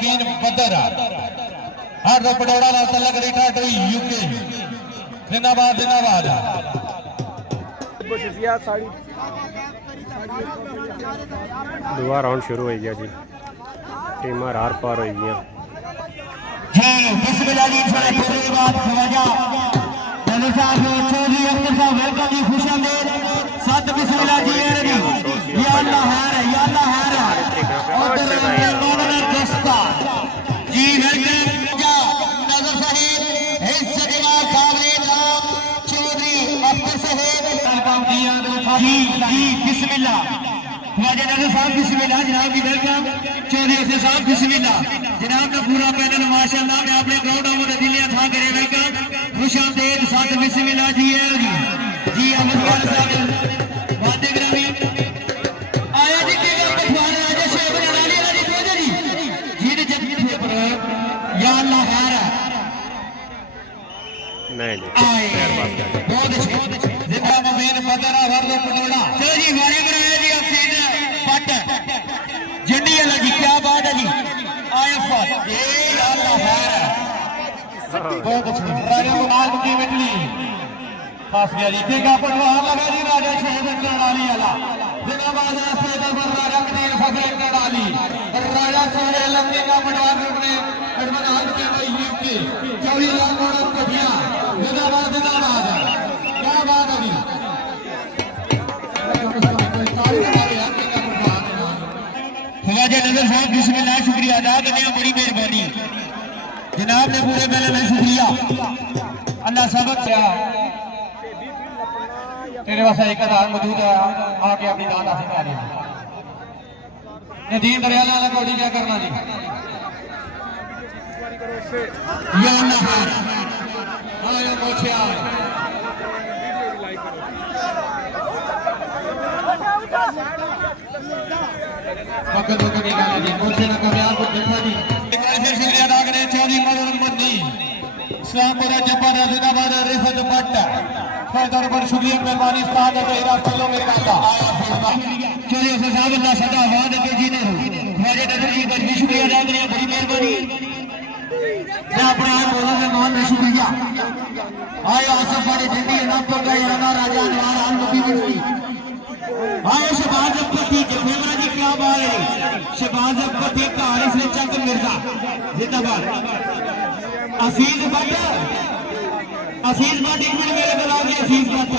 मुबीन बदर हर पटोड़ा ला तलक रिठा to UK जिंदाबाद जिंदाबाद। दुआ राउंड शुरू हो गया जी, टीम हार पार हो गई जी। बिस्मिल्लाह जी थोड़े थोड़ी बात खवाजा नजर साहब चौधरी अख्तर साहब वेलकम जी, खुशामदीद। सत बिस्मिल्लाह जी या अल्लाह है या अल्लाह है दोस्ता जी वेलकम नजर साहिब हिस्सा जनाब काबले नाम चौधरी अख्तर साहब जी जी बिस्मिल्लाह ख्वाजा नजर साहब बिस्मिल्लाह जनाब की वेलकम चौधरी अख्तर साहब बिस्मिल्लाह जनाब का पूरा पैनल माशाअल्लाह में आपने ग्राउंड में दिलिया था करे वेलकम खुशामदीद। साथ बिस्मिल्लाह जी है जी अमरपाल साहब वादे ग्रामी आया जी के पठवान राजा शेख बनाली वाला जी तो जी जी ने जब थे पर या अल्लाह खैर नहीं बहुत अच्छे जिंदा मुबीन बदरा वर्द पटोड़ा। चलो जी वारे कराया जी अफीद पट जंडी वाला जी, क्या बात है जी आयफ ये या अल्लाह खैर बहुत अच्छे राजा मुनाल की मिटली खास गया जी ठीक है पटवार लगा जी राजा शेख बनाली वाला जिंदाबाद सैयद अकबर राजा कदीर फखर कराली राजा सोहे लंबी का पटवार अपने कदमन हक के यूके 24 लाख करोड़ कटिया जिंदाबाद जिंदाबाद। क्या बात है जी ख्वाजा नजर साहब बिस्मिल्लाह शुक्रिया अदा करने बड़ी मेहरबानी जनाब ने पूरे मेले में शुक्रिया अल्लाह सबक से तेरे पास एक आधार मौजूद है आके अपनी दान हासिल कर दीन दरियाला वाला कोडी क्या करना जी या अल्लाह आया मोछे आए मक्का तो कभी गाना जी मोछे ना कभी आपको देखा जी फिर शुक्रिया अदा करें चौधरी मदन मंदी इस्लामपुरा जब्बार जिंदाबाद रिफत भट्ट फैदर पर शुक्रिया मेहरबानी उस्ताद है हीरा चलो मेरे काका चलिए साहब अल्लाह सदा आवाज के जीने हो ख्वाजा नजर जी का भी शुक्रिया अदा करें बड़ी मेहरबानी। मैं अपने आप बोला मैं मान में शुक्रिया आए आसफ बड़े जिंदगी ना तो गए ना राजा नवार आन नबी बिजली आए शहबाज अब्बती के फेमरा जी क्या बात है शहबाज अब्बती का हारिस ने चक मिर्जा जिंदाबाद। असीज भट्ट एक मिनट मेरे बता दिए असीज भट्ट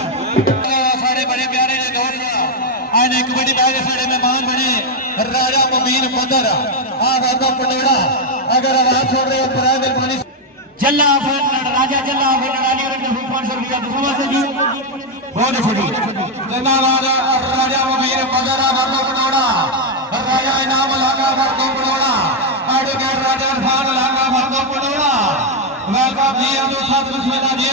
सारे बड़े प्यारे ने दोस्त आज एक बड़ी बात सारे मेहमान बने राजा मुबीन बदर वादा पटोड़ा अगर आवाज छोड़ रहे हो तो मेहरबानी जल्ला राजा जल्ला नाली और 500 रुपया दूसरा से जी बहुत अच्छे जी जिंदाबाद राजा मुबीन बदर वादा पटोड़ा राजा इनाम लागा वादा पटोड़ा एडवोकेट राजा इरफान लागा वादा पटोड़ा वेलकम जी अब्दुल साहब बिस्मिल्लाह जी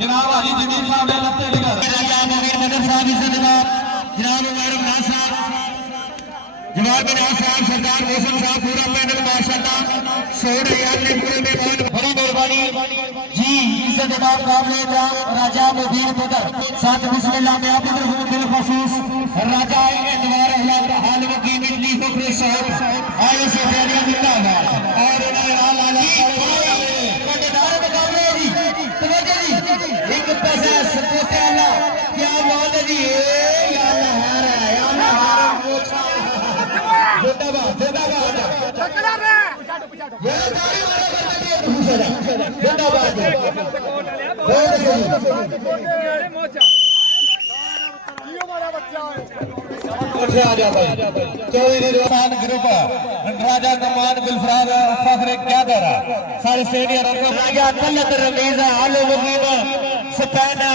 जनाब अली जमीर साहब ने लत्ते लगा राजा मुबीन बदर साहब से जनाब मैडम नाज साहब जवाब नाज साहब सरदार मौसम साहब पूरा पैनल माशाअल्लाह 100 यार ने पूरे मेहमान बड़ी मेहरबानी जी इज्जत जनाब काबिल राजा मुबीन बदर साथ बिस्मिल्लाह में आप इधर हूं दिल खसूस राजा इनवार अल्लाह हाल वकी मिटली फखर साहब आए से प्यारिया जिंदाबाद और लाल लाल एक पैसा सपोते अल्लाह क्या बात है जी या अल्लाह या अल्लाह जिंदाबाद जिंदाबाद ये ताली वाला बंदा दिया दूसरा जिंदाबाद आ जाता है चौधरी रिजवान ग्रुप राजा नमान गुलफराज फखर क्यादर सारे स्टेडियम राजा तलत रमीजा आलो वकील सपैना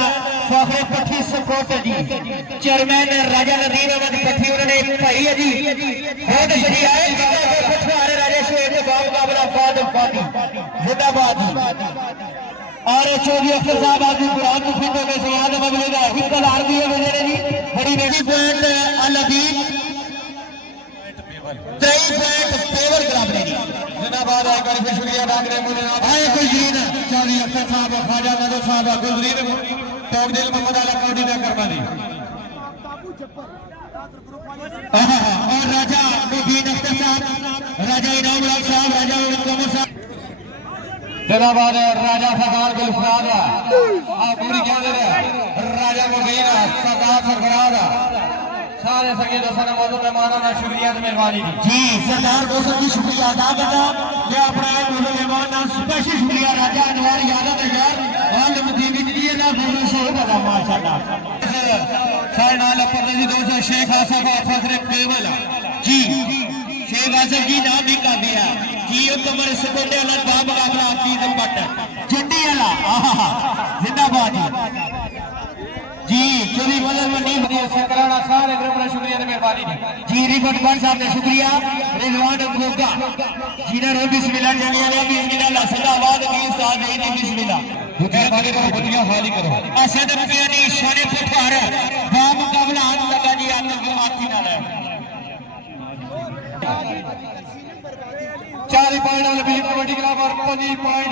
फखर पट्टी सपोर्ट जी चेयरमैन राजा नदीम अहमद पट्टी उन्होंने भाई है जी बहुत सही आए पठवारे राजा शेख का मुकाबला फातिम फाती जिंदाबाद और चौधरी अख्तर साहब आज कुरान मुफीदों में सवाल मगले का हिकल आरबी है मेरे जी बड़ी बेटी पॉइंट अलदीन 23 पॉइंट पेवर बराबरी जिंदाबाद है कर शुक्रिया अदा करें मुझे आए कोई जीन चौधरी अख्तर साहब ख्वाजा नजर साहब गुलरीन तौबदिल मोहम्मद अली कौडी ने करवानी और राजा मुबीन अख्तर साहब राजा इनाम जनाबाद राजा सरकार गुलफराद पूरी कहते राजा मुबीन सरकार सरफराज सारे सगे दोस्तों ने मौजूद मेहमानों का शुक्रिया तो मेहरबानी जी सरदार दोस्तों की शुक्रिया अदा करता मैं अपना मौजूद मेहमान का स्पेशल शुक्रिया राजा अनवर यादव है यार और मुदीबी दिए ना पूरे से बड़ा माशाल्लाह सारे नाल परदेसी दोस्त शेख आसिफ फखर केवल जी शेख आसिफ जी नाम भी कर दिया जी कमर सुकोटे वाला बा मुकाबला हफीज भट्ट चंडी वाला जिंदाबाद जी चौधरी मदन मंडी कराना सारे ग्रुप का शुक्रिया मेहरबानी जी रिफत खान साहब ने शुक्रिया रिजवान गोगा जिन्हें रो बिस्मिल्लाह जाने वाले बिस्मिल्लाह सदाबाद की साथ दे दी बिस्मिल्लाह मेहरबानी करो बुद्धियां खाली करो ऐसे तो नहीं शाने फुटकार बा मुकाबला हाथ लगा जी आपको माफी ना ले 40 पॉइंट वाले बिजली कबड्डी क्लब और 25 पॉइंट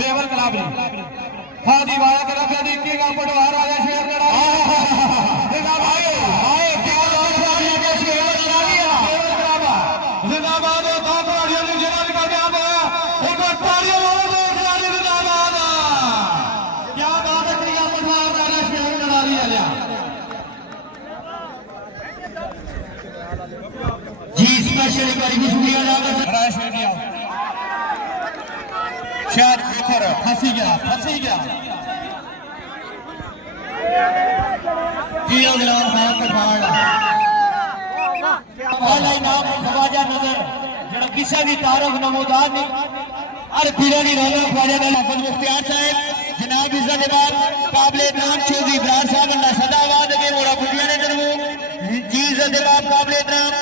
बेवर क्लब ने हादी वाला क्लब ने देखेगा पटवार वाला शेर लड़ा देखा भाई आए क्या बात है ये शेर लड़ा लिया बेवर क्लब जिंदाबाद काकवाड़ियों ने जनाब का नाम है एक और तालियां मारो तो खिलाड़ी जिंदाबाद क्या बात है क्रिया पटवार वाला शेर लड़ा लिया जी स्पेशल एक बार शुक्रिया अदा करते शायद देखो फंसी गया जी गुलाम खान पठान पहला इनाम ख्वाजा नजर जो किसी भी तारफ नमोदार नहीं और पीरानी रोना ख्वाजा नजर मुख्तियार साहब जनाब इज्जत इमाम काबिल इनाम चौधरी इब्रार साहब अल्लाह सदाबाद के मोड़ा बुटिया ने जरूर जी इज्जत इमाम काबिल इनाम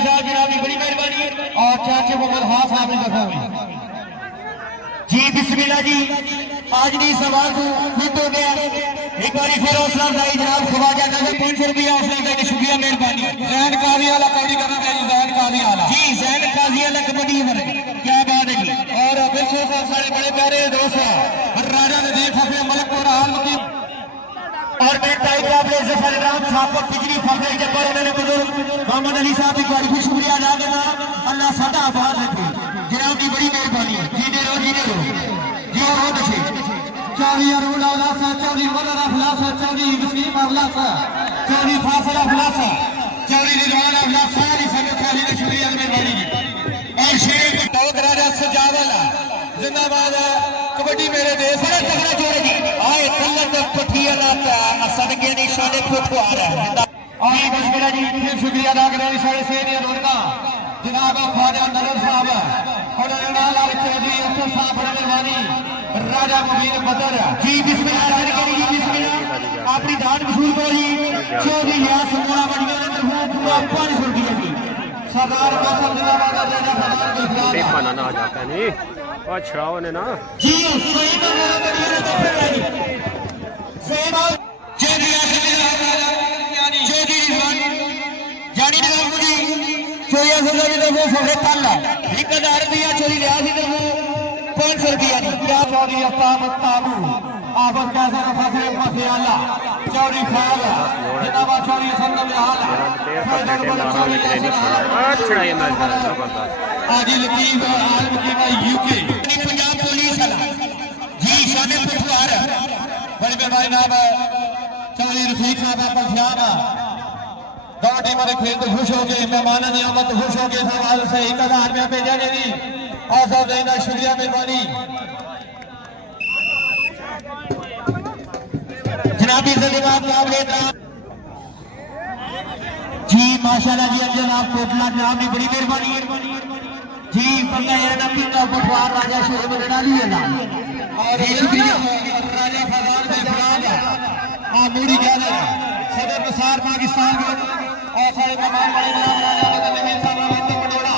जनाब बड़ी मेहरबानी और चाचे मोहम्मद खान साहब ने दफा हुई जी बिस्मिल्लाह जी आज नहीं सवाल को फिट हो गया एक बार फिर हौसला अफजाई जनाब ख्वाजा नजर 500 रुपया हौसला अफजाई की शुक्रिया मेहरबानी जैन काजी वाला कबड्डी करना चाहिए जैन काजी वाला जी जैन काजी वाला कबड्डी क्या बात है जी और बिल्कुल सारे बड़े प्यारे दोस्त राजा नजीब फखरे मलकपुर हाल मुकीम और मेरे टाइप काबिल इज्जत राम साहब को पिछली फखरे जब्बार उन्होंने बुजुर्ग मोहम्मद अली साहब की बार फिर शुक्रिया अदा करना अल्लाह सदा आबाद रखे जनाब की बड़ी मेहरबानी है जीने रहो जी बहुत अच्छे चौधरी अरुण अवलासा चौधरी मदन अफलासा चौधरी वसीम अफलासा चौधरी फासिल अफलासा चौधरी रिजवान अफलासा सारी संगत सारी ने शुक्रिया मेहरबानी की और शेर टोक राजा सजावल जिंदाबाद कबड्डी मेरे देश बड़ा तगड़ा जोर जी आए कल्लत पठिया लाता सदके निशाने फुटवा रहा है और बिस्मिल्लाह जी फिर शुक्रिया अदा करने सारे सीनियर रोना जनाब ख्वाजा नजर साहब और लाल चौधरी अफसर साहब बड़ी मेहरबानी राजा मुबीन बदर जी बिस्मिल्लाह अपनी दान वसूल करो जी चौधरी लिया संगोड़ा बढ़िया ने तरफ 500 रुपये की सरदार कसम जिंदाबाद राजा सरदार गुलफराद बनाना आ जाता नहीं और छाओ ने ना जी सही बनाना बढ़िया ने तो फिर सही बात चौधरी यानी चौधरी जानी ने मुझे चोरिया सजा की तरफ फखरे ताला 1000 रुपया चोरी लिया सी तरफ 500 रुपया क्या चौधरी अफ्ताब ताबू आफत कैसा फखरे मखियाला चौधरी खाला जिंदाबाद चौधरी संगम हाला अच्छा ये मैच जबरदस्त आजी लतीफ आलम की यूके पंजाब पुलिस वाला जी शाने पटवार बड़े भाई नाम चौधरी रफीक साहब पंजाब दोनों टीमों ने खेल खुश हो गए मेहमान ने आमद खुश हो गए सवाल से 1000 रुपया भेजा जी और सब देना शुक्रिया मेहरबानी जनाब इज्जत इमाम काबिल जी माशाल्लाह जी अंजन आप कोटला जनाब की बड़ी मेहरबानी जी पंगा यार पिंगा पटवार राजा शेर बना लिए ना और शुक्रिया राजा फजान में फराज आ मूड़ी कहते सदर निसार पाकिस्तान और सारे मेहमान बड़े राजा मदन नवीन साहब रविंद्र पटोड़ा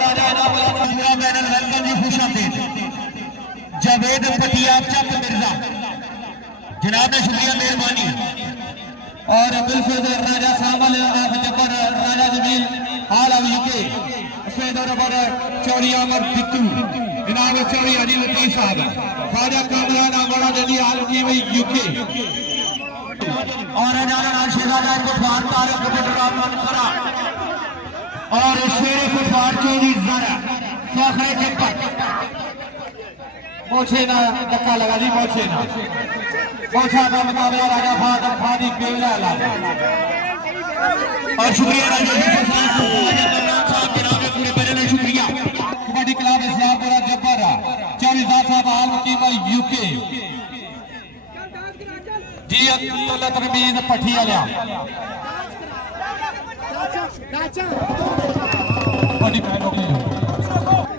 राजा इनामुल्लाह फजरा बैनल वेलकम जी खुश आमदीद जावेद पटियाब चक मिर्जा जनाब ने शुक्रिया मेहरबानी और बिल्कुल राजा सामल जब्बर राजा जमील हाल अब यूके चौरी अमर टिक्कू इनाम चौरी अली लतीफ साहब ख्वाजा कामरान आमोड़ा दिल्ली हाल की वही यूके और शेरादार कुफार तारक करा और शेर कुफार चौधरी जरा स्वाखरे जब्बर मोछे ना धक्का लगा दी मोछे ना मोछा का मुकाबला राजा फादम फादी बेवला लाल और शुक्रिया राजा साहब के नाम पूरे मेरे लिए शुक्रिया कबड्डी क्लब इस्लामपुरा जब्बर 40,000 साहब हाल मुकीम यूके जी अब्दुल्ला तरमीज पठिया लिया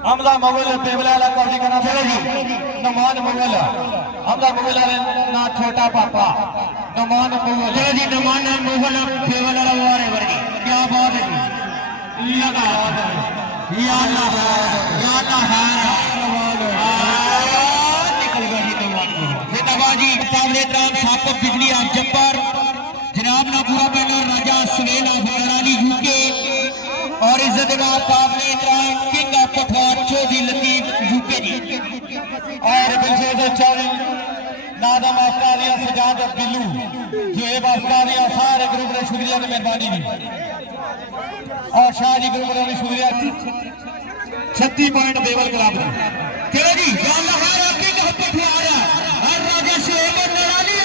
हमला मोबाइल बेवला वाला कबड्डी करना चलेगी नमान मोबाइल हमला मोबाइल ना छोटा पापा नमान मोबाइल जी नमान मोबाइल बेवला वाला वारे वर्गी क्या बात है लगा या अल्लाह निकल गई नमान जिंदाबाद जी मुकाबले राम साहब बिजली आप जब्बर जनाब ना पूरा बैनर राजा सुनेना बराली यूके और इज्जत मुकाबले king of Pathan Chaudhary Latif UK ji और बिल्कुल चौधरी नादम आफ्तारिया सजाद बिल्लू जोएब आफ्तारिया सारे ग्रुप ने शुक्रिया की मेहरबानी की और शाहजी ग्रुप ने शुक्रिया 36 पॉइंट बेवल क्लब ने चलो जी किंग ऑफ पठान और राजा शोएब नराली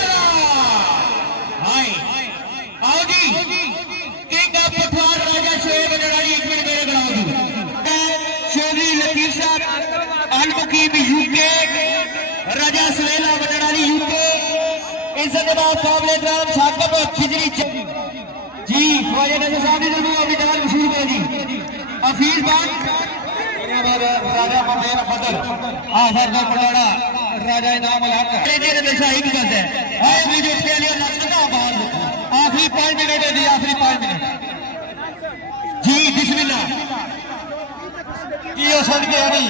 हाय आओ जी किंग ऑफ पठान राजा शोएब नराली एक मिनट मेरे बनाओ जी चौधरी लतीफ साहब अल मुकीम यूके राजा सुहेला बनराली यूके इज्जत मुकाबले राम साहब बिजली जी ख्वाजा नजर साहब ने अपनी जगह मशहूर करो जी हफीज बाग राजा ममेर बदर आखिर का पटाड़ा राजा इनाम अलहक जी ने देखा एक गज है हाय मुझे उसके लिए नस्ता बाहर आखिरी 5 मिनट है जी आखिरी 5 मिनट जी बिस्मिल्लाह ये सद के हरी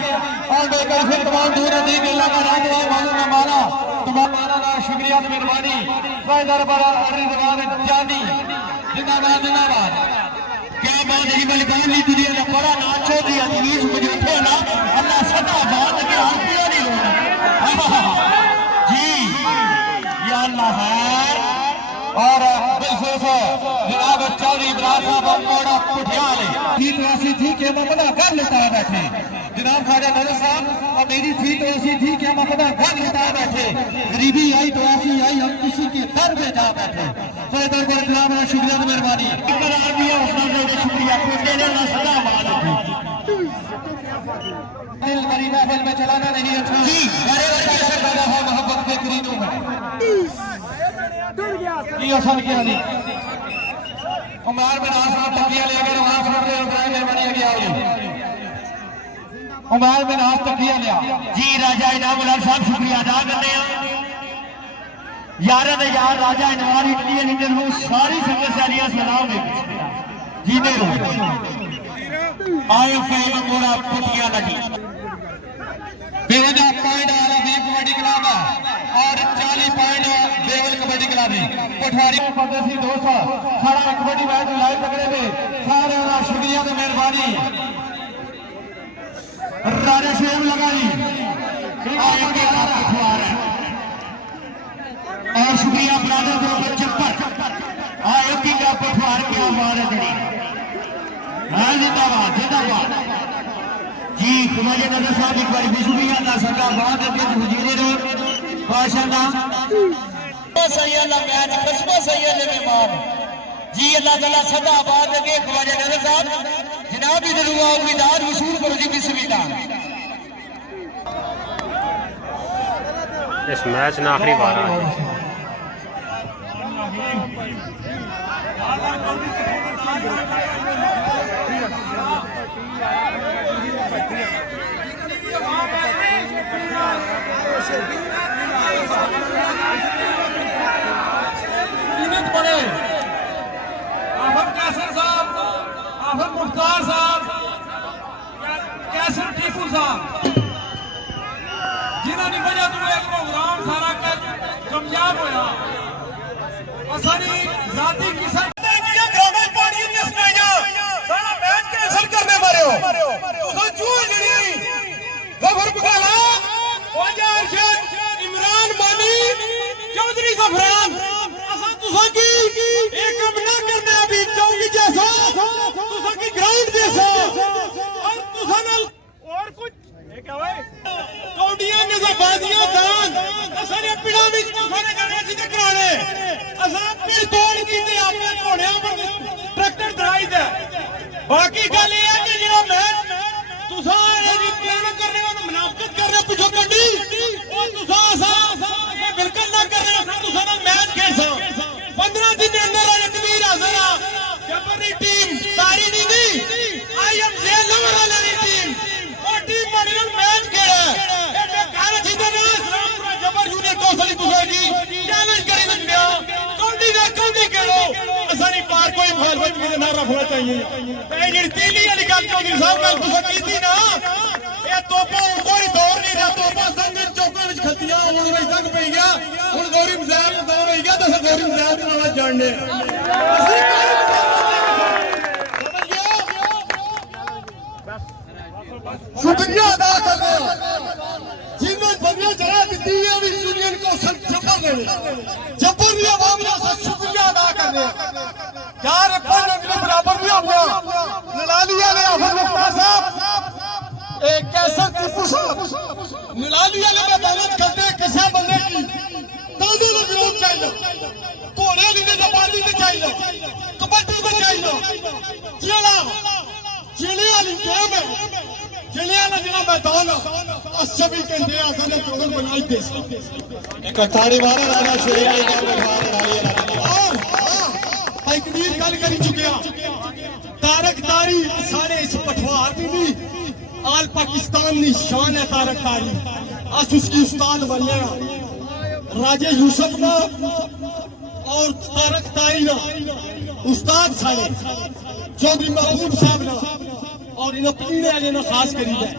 और बेकर फिर तमाम दूर दी मेला का राज है मालूम हमारा तुम्हारा ना शुक्रिया और मेहरबानी फायदा बड़ा रिजवान जानी जिंदाबाद जिंदाबाद क्या बात है वाली बाली दुनिया का बड़ा नाचो दी अजीज मुझे थे ना अल्लाह सदा बात के हर पियो नहीं रोना जी या अल्लाह है और बिल्कुल जनाब चौधरी इब्राहिम साहब मोड़ा पुठियाले थी तो ऐसी थी कि हम अपना घर लेता बैठे जनाब ख्वाजा नजर साहब और मेरी थी तो ऐसी थी कि हम अपना घर लेता बैठे गरीबी आई तो ऐसी आई हम किसी के दर पे जा बैठे फैदर को इस्लाम और शुक्रिया और मेहरबानी करार दिया उसने शुक्रिया को देने ना सदा बात दिल बड़ी महफिल में चलाना नहीं अच्छा जी बड़े बड़े पैदा हो मोहब्बत के करीनों में ये असर किया नहीं उमर बिन आसान तकिया लेकर वहां फरते इब्राहिम ने बनी गया उमर बिन आस तकिया लिया जी राजा इनाम उल्लाह साहब शुक्रिया अदा करते हैं यार ने यार राजा इनवार इंडियन इंटरव्यू सारी संगत से लिया सलाम है जी ने आए फेम मोड़ा पुटिया लगी बेवजह पॉइंट आ रहा है कबड्डी क्लब और 40 पॉइंट बेवल कबड्डी क्लब है पठारी परदेसी दोस्त सारा कबड्डी मैच लाइव पकड़े थे सारे का शुक्रिया और मेहरबानी राजा शेम लगाई और शुक्रिया ब्रादर ग्रुप जब्बर आयो की का पठवार क्या मारे जड़ी हां जिंदाबाद जिंदाबाद जी ख्वाजा नजर साहब एक बार फिर शुक्रिया अदा सका बात के हुजूरी रो माशाअल्लाह सही अल्लाह मैच कस्बा सही है मेहमान जी अल्लाह ताला सदा आबाद लगे ख्वाजा नजर साहब जनाब इधर हुआ उम्मीदवार वसूल करो जी बिस्मिल्लाह इस मैच ना आखिरी बार आ बड़े आफर कैसर साहब आफर मुख्तार साहब कैसर टीपू साहब जिन्होंने वजह तो यह प्रोग्राम सारा कामयाब होया असानी जाती किसान ग्रामीण पार्टी जिसमें सारा मैच कैंसिल करने मारे हो तो चूर जड़ी जफर बघेला ख्वाजा अरशद इमरान मानी चौधरी गफरान असा तुसा की एक काम ना करने अभी चौकी जैसा तुसा की ग्राउंड जैसा और तुसा नाल और कौडियां नजरबाजियां दान असने पिड़ा विच तुसाने गणे सी ते कराने असा पिड़ तोड़ कीते आपने घोड़ियां पर ट्रैक्टर दड़ाई दे बाकी गल ये है कि जेड़ा मैच तुसा जी प्लान कर रहे हो मुनाफिकत कर रहे हो पिछो कड्डी ओ तुसा असा बिल्कुल ना कर रहे हो तुसा ना मैच खेसा 15 दिन के अंदर रणवीर हाजरा जबरी टीम तारी नहीं दी आई एम जे लवर वाली टीम वो टीम मॉडल मैच खेला ए मैं कह जीते ना इस्लामपुरा जबर यूनियन कौशली तुसा जी चैलेंज करी दिया कौडी खेलो असानी पार कोई मुखालफत भी ना रखना चाहिए ए जेडी तीली वाली गल चौधरी साहब गल तुसा कीती ना ए तोपा कोई दौर नहीं रहा तोपा संगत चौका विच खतियां हुन वही तक पई गया हुन गौरी मजाक में दौर होई गया तो गौरी मजाक नाल जानने शुक्रिया अदा करते जिन्होंने बंदियां जगह दी है भी यूनियन को जबर ने जबर भी आवाम का शुक्रिया अदा करते यार अपन बराबर भी हो गया नलाली वाले आफर मुख्तार साहब एक कैसर टीपू साहब नलाली वाले में दावत करते किसी बंदे की ताजे का विरोध चाहिए घोड़े की जबानी में चाहिए कबड्डी में चाहिए जेड़ा जेले वाली गेम है जेले वाला जेड़ा मैदान है 26 घंटे आसाने जोगन बनाई दे एक अठाड़ी मारा राजा शेर का बखार डाली और भाई कबीर गल करी चुकिया तारक तारी सारे इस पठवार दी भी आल पाकिस्तान दी शान है तारक तारी अस उसकी उस्ताद बने राजे यूसुफ ना और तारक तारी ना उस्ताद सारे चौधरी महबूब साहब ना और इन पीड़े वाले ना खास करी है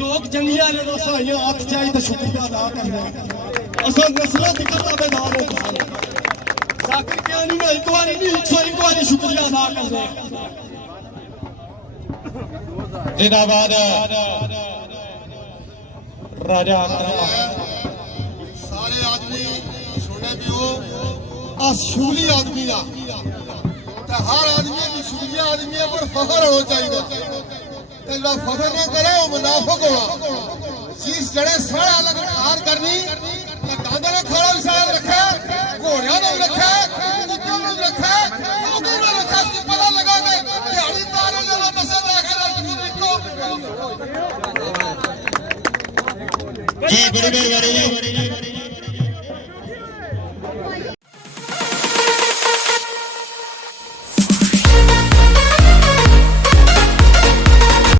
लोग जंगिया वाले ना सहायता हाथ चाहिए तो शुक्रिया अदा करना असल नस्लों की ताबेदार हो जाकिर क्या नहीं एक बारी नहीं 101 बारी शुक्रिया अदा करना जिंदाबाद राजा सारे आदमी सुने भी हो असूली आदमी का हर आदमी की शुक्रिया आदमी पर फखर होना चाहिए जो फखर ना करे वो मुनाफिक होगा शीश जड़े सारा अलग हार करनी दादा ने खाना भी सारा रखा घोड़िया ने भी रखा कुत्तों ने भी रखा लोगों ने रखा पता लगा के दिहाड़ी तारे ने बसे जी बड़ी मेहरबानी